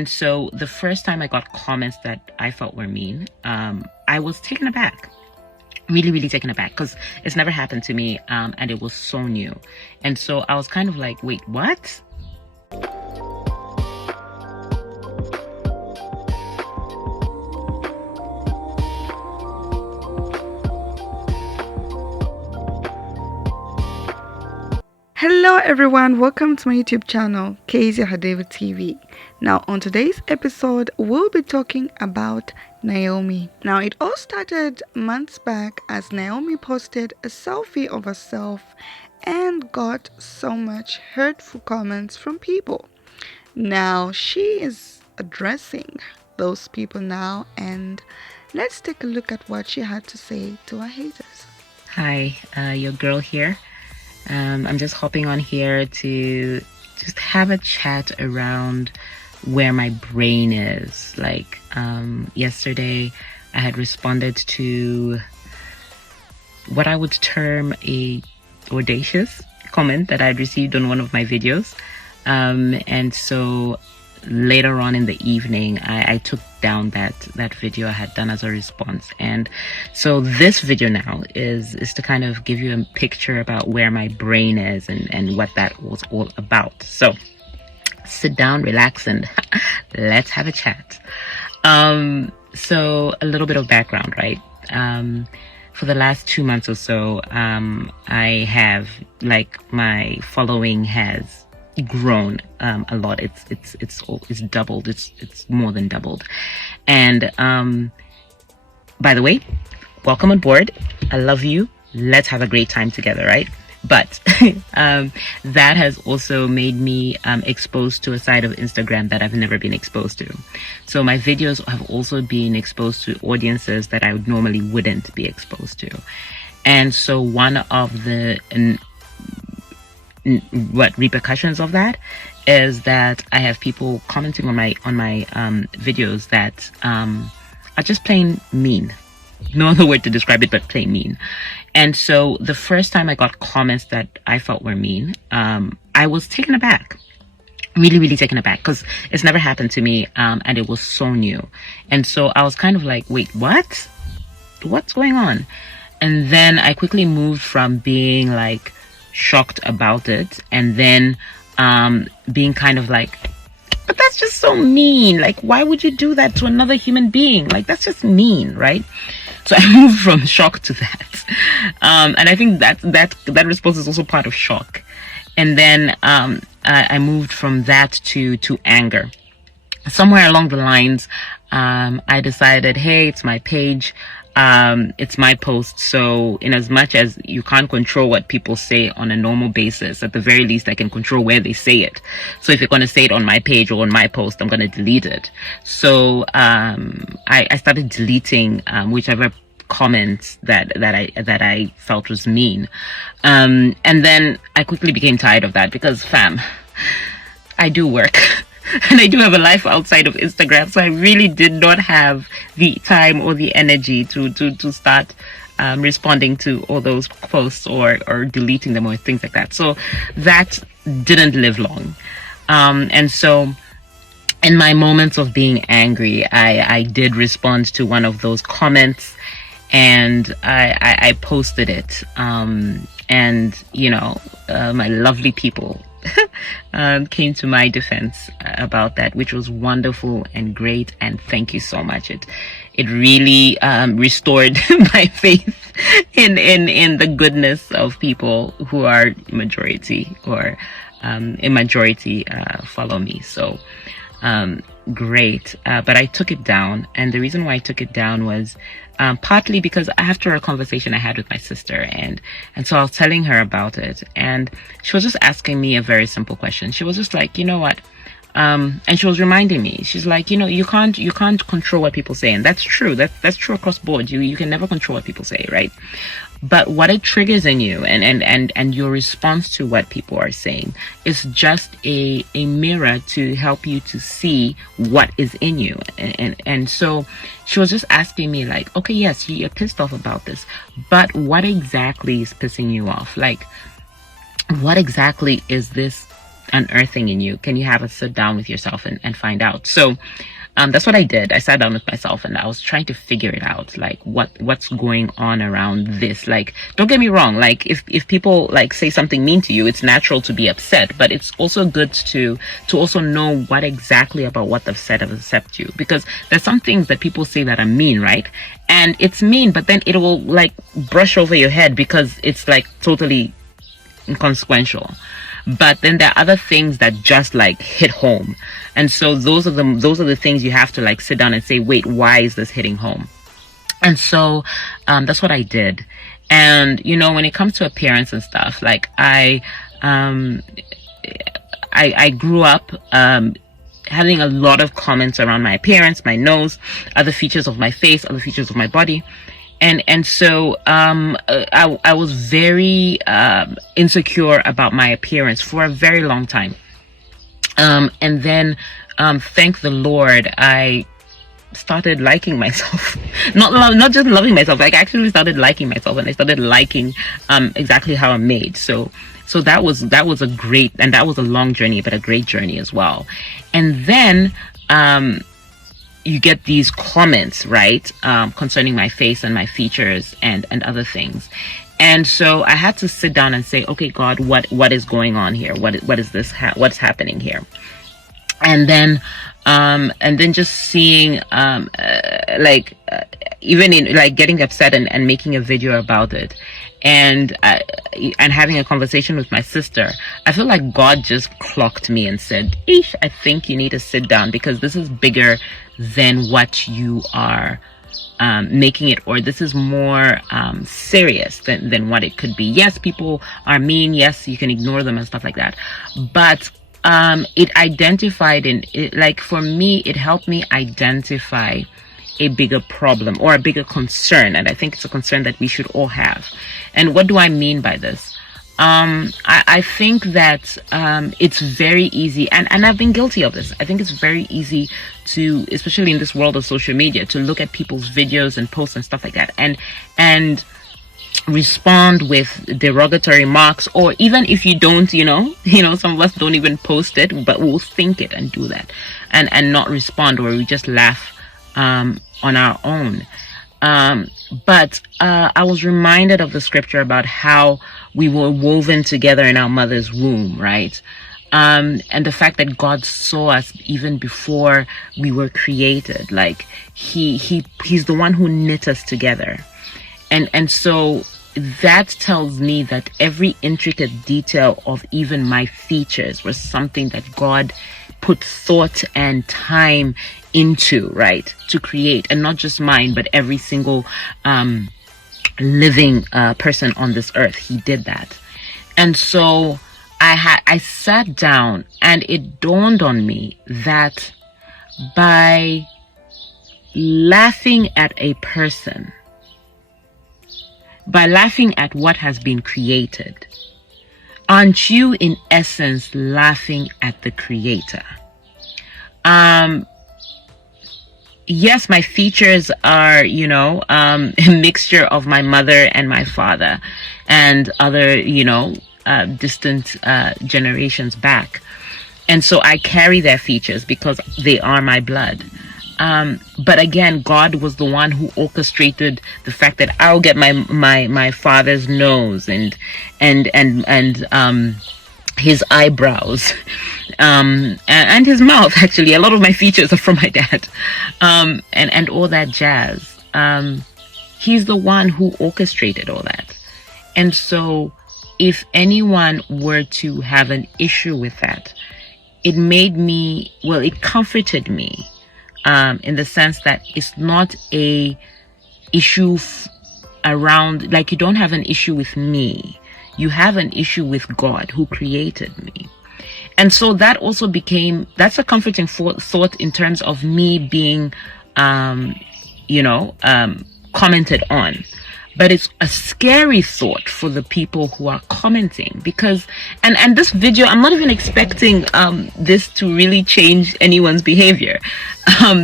And so the first time I got comments that I felt were mean, I was taken aback. Really, really taken aback, because it's never happened to me, and it was so new. And so I was kind of like, wait, what? Hello everyone, welcome to my YouTube channel, Kezia Hadeva TV. Now on today's episode, we'll be talking about Naomie. Now it all started months back as Naomie posted a selfie of herself and got so much hurtful comments from people. Now she is addressing those people now, and let's take a look at what she had to say to her haters. Hi, your girl here. I'm just hopping on here to just have a chat around where my brain is. Like, yesterday I had responded to what I would term a audacious comment that I had received on one of my videos. And so later on in the evening, I took down that video I had done as a response. And so this video now is to kind of give you a picture about where my brain is and what that was all about. So sit down, relax, and let's have a chat. So a little bit of background, right? For the last 2 months or so, I have, like, my following has grown a lot. It's doubled. It's more than doubled. And by the way, welcome on board. I love you. Let's have a great time together, right? But that has also made me exposed to a side of Instagram that I've never been exposed to. So my videos have also been exposed to audiences that I normally wouldn't be exposed to. And so one of the repercussions of that is that I have people commenting on my videos that are just plain mean. No other word to describe it but plain mean. And so the first time I got comments that I felt were mean, I was taken aback. Really, really taken aback, because it's never happened to me, and it was so new. And so I was kind of like, wait, what? What's going on? And then I quickly moved from being like shocked about it, and then being kind of like, but that's just so mean. Like, why would you do that to another human being? Like, that's just mean, right? So I moved from shock to that, and I think that response is also part of shock. And then I moved from that to anger. Somewhere along the lines, I decided, hey, it's my page. It's my post, so in as much as you can't control what people say on a normal basis, at the very least I can control where they say it. So if you're going to say it on my page or on my post, I'm going to delete it. So I started deleting whichever comments that I felt was mean, and then I quickly became tired of that, because fam, I do work. And I do have a life outside of Instagram, so I really did not have the time or the energy to start responding to all those posts or deleting them or things like that. So that didn't live long. And so in my moments of being angry, I did respond to one of those comments, and I posted it. And, you know, my lovely people came to my defense about that, which was wonderful and great, and thank you so much. It really restored my faith in the goodness of people who are majority, or a majority follow me. So great. But I took it down, and the reason why I took it down was partly because after a conversation I had with my sister, and so I was telling her about it, and she was just asking me a very simple question. She was just like, you know what, and she was reminding me, she's like, you know, you can't control what people say. And that's true. That's true across board. You can never control what people say, right? But what it triggers in you, and your response to what people are saying, is just a mirror to help you to see what is in you. And so she was just asking me, like, okay, yes, you're pissed off about this, but what exactly is pissing you off? Like, what exactly is this unearthing in you? Can you have a sit down with yourself and find out? So that's what I did. I sat down with myself and I was trying to figure it out, like what's going on around this. Like, don't get me wrong, like if people like say something mean to you, it's natural to be upset, but it's also good to also know what exactly about what they've said has upset you, because there's some things that people say that are mean, right? And it's mean, but then it will like brush over your head because it's like totally inconsequential. But then there are other things that just like hit home, and so those are the things you have to like sit down and say, wait, why is this hitting home? And so that's what I did. And you know, when it comes to appearance and stuff, like I grew up having a lot of comments around my appearance, my nose, other features of my face, other features of my body. And so I was very insecure about my appearance for a very long time. And then thank the Lord, I started liking myself. not just loving myself, like I actually started liking myself, and I started liking exactly how I'm made. So that was a great, and that was a long journey, but a great journey as well. And then you get these comments, right, concerning my face and my features and other things. And so I had to sit down and say, okay, God, what is going on here? What is this? What's happening here? And then just seeing, even in like getting upset and making a video about it, and having a conversation with my sister, I feel like God just clocked me and said, "Ish, I think you need to sit down, because this is bigger than what you are making it, or this is more serious than what it could be. Yes, people are mean. Yes, you can ignore them and stuff like that, but it identified, and like for me, it helped me identify a bigger problem or a bigger concern, and I think it's a concern that we should all have. And what do I mean by this? I think that it's very easy, and I've been guilty of this. I think it's very easy to, especially in this world of social media, to look at people's videos and posts and stuff like that, and respond with derogatory marks, or even if you don't, some of us don't even post it, but we'll think it and do that, and not respond, or we just laugh on our own. But I was reminded of the scripture about how we were woven together in our mother's womb, right? And the fact that God saw us even before we were created. Like he's the one who knit us together. And so that tells me that every intricate detail of even my features was something that God put thought and time into, right, to create, and not just mine, but every single living person on this earth. He did that. And so I sat down, and it dawned on me that by laughing at a person, by laughing at what has been created, aren't you in essence laughing at the creator? Yes, my features are, a mixture of my mother and my father and other, distant generations back. And so I carry their features because they are my blood. But again, God was the one who orchestrated the fact that I'll get my father's nose and his eyebrows, and his mouth. Actually, a lot of my features are from my dad, and all that jazz. He's the one who orchestrated all that. And so if anyone were to have an issue with that, it comforted me, in the sense that it's not a issue around, like, you don't have an issue with me. You have an issue with God who created me. And so that also that's a comforting thought in terms of me being, commented on. But it's a scary thought for the people who are commenting, because, and this video, I'm not even expecting this to really change anyone's behavior,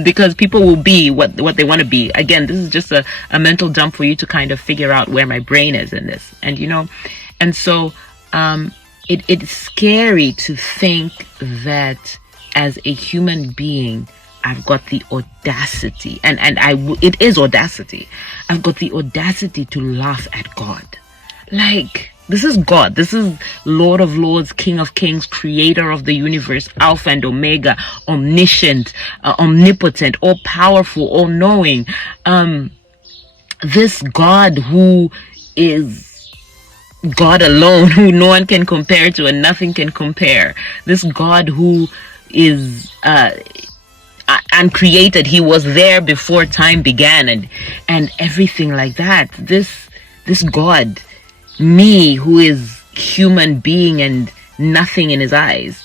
because people will be what they want to be. Again, this is just a mental dump for you to kind of figure out where my brain is in this. And, and so it's scary to think that as a human being I've got the audacity, and it is audacity. I've got the audacity to laugh at God. Like, this is God. This is Lord of Lords, King of Kings, creator of the universe, Alpha and Omega, omniscient, omnipotent, all powerful, all knowing. This God who is God alone, who no one can compare to and nothing can compare. This God who is uncreated. He was there before time began, and everything like that. This God, me who is human being and nothing in his eyes,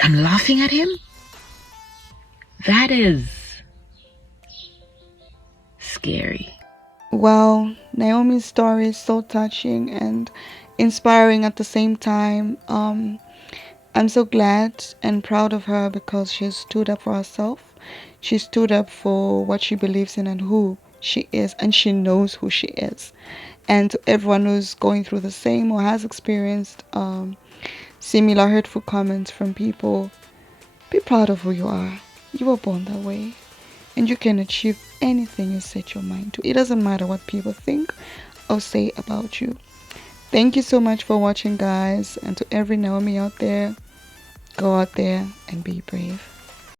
I'm laughing at him. That is scary. Well, Naomi's story is so touching and inspiring at the same time. I'm so glad and proud of her because she stood up for herself. She stood up for what she believes in and who she is, and she knows who she is. And to everyone who's going through the same or has experienced similar hurtful comments from people, be proud of who you are. You were born that way, and you can achieve anything you set your mind to. It doesn't matter what people think or say about you. Thank you so much for watching, guys, and to every Naomie out there, go out there and be brave.